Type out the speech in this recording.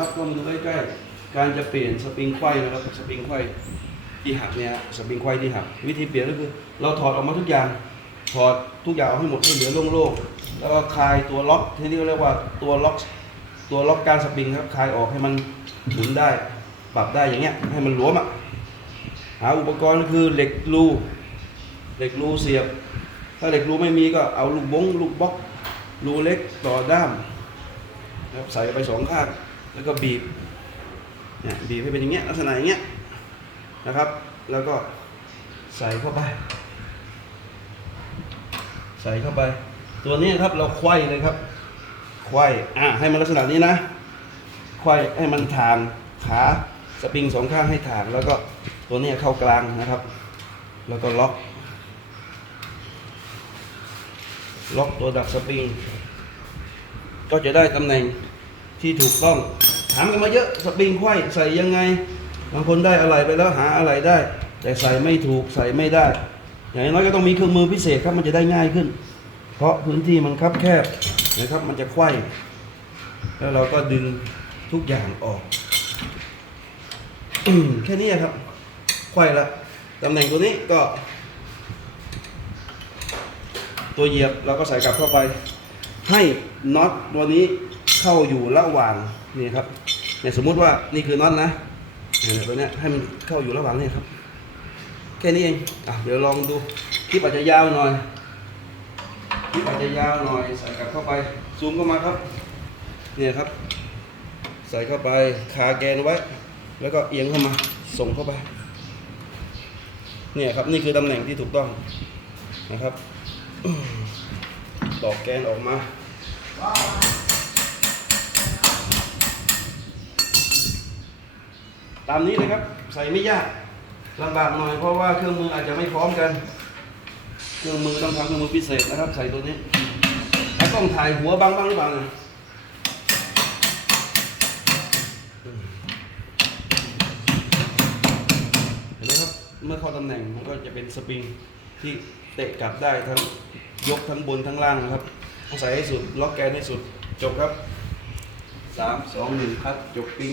ครับก็มาดูใกล้ๆการจะเปลี่ยนสปริงไขว้นะครับสปริงไขว้ที่หักเนี่ยสปริงไขว้ที่หักวิธีเปลี่ยนก็คือ เราถอดออกมาทุกอย่างถอดทุกอย่างออกให้หมดให้เหลือโล่งๆแล้วก็คลายตัวล็อกที่นี่เขาเรียกว่าตัวล็อกตัวล็อกการสปริงครับคลายออกให้มันหมุนได้ปรับได้อย่างเงี้ยให้มันหลวมอะหาอุปกรณ์ก็คือเหล็กรูเหล็กรูเสียบ ถ้าเหล็กรูไม่มีก็เอาลูกบงลูกบล็อกรูเล็กต่อด้ามครับใส่ไปสองข้าง แล้วก็บีบเนี่ยบีบให้เป็นอย่างเงี้ยลักษณะอย่างเงี้ยนะครับ แล้วก็ใส่เข้าไป ใส่เข้าไป ตัวนี้ครับเราไขว้เลยครับไขว้อะให้มันลักษณะนี้นะไขว้ให้มันทางขาสปริงสองข้างให้ทางแล้วก็ตัวนี้เข้ากลางนะครับ แล้วก็ล็อก ล็อกตัวดักสปริง ก็จะได้ตำแหน่งที่ถูกต้อง ถามกันมาเยอะสปริงไขว้ใส่ยังไง บางคนได้อะไรไปแล้วหาอะไรได้ แต่ใส่ไม่ถูกใส่ไม่ได้ อย่างน้อยก็ต้องมีเครื่องมือพิเศษครับมันจะได้ง่ายขึ้น เพราะพื้นที่มันคับแคบนะครับมันจะไขว้แล้วเราก็ดึงทุกอย่างออกแค่นี้ครับไขว้ละตำแหน่งตัวนี้ก็ ตัวเหยียบเราก็ใส่กลับเข้าไป ให้น็อตตัวนี้ เข้าอยู่ระหว่างนี่ครับเนี่ยสมมุติว่านี่คือน็อตนะเนี่ยตัวเนี้ยให้มันเข้าอยู่ระหว่างนี่ครับ แค่นี้เองอะเดี๋ยวลองดูคลิปอาจจะยาวหน่อยคลิปอาจจะยาวหน่อยใส่กลับเข้าไปซูมเข้ามาครับเนี่ยครับ ใส่เข้าไปคาแกนไว้ แล้วก็เอียงเข้ามาส่งเข้าไปเนี่ยครับนี่คือตำแหน่งที่ถูกต้องนะครับตอกแกนออกมา ตามนี้เลยครับ ใส่ไม่ยากลำบากหน่อยเพราะว่าเครื่องมืออาจจะไม่พร้อมกัน เครื่องมือต้องทำเครื่องมือพิเศษนะครับ ใส่ตัวนี้ถ้าต้องถ่ายหัวบ้างบ้างหรือเปล่าเนี่ยเห็นไหมครับเมื่อเข้าตำแหน่งมันก็จะเป็นสปริงที่เตะกลับได้ทั้งยกทั้งบนทั้งล่างนะครับใส่ให้สุดล็อกแกนให้สุดจบครับสามสองหนึ่งคัดจบปิ้ง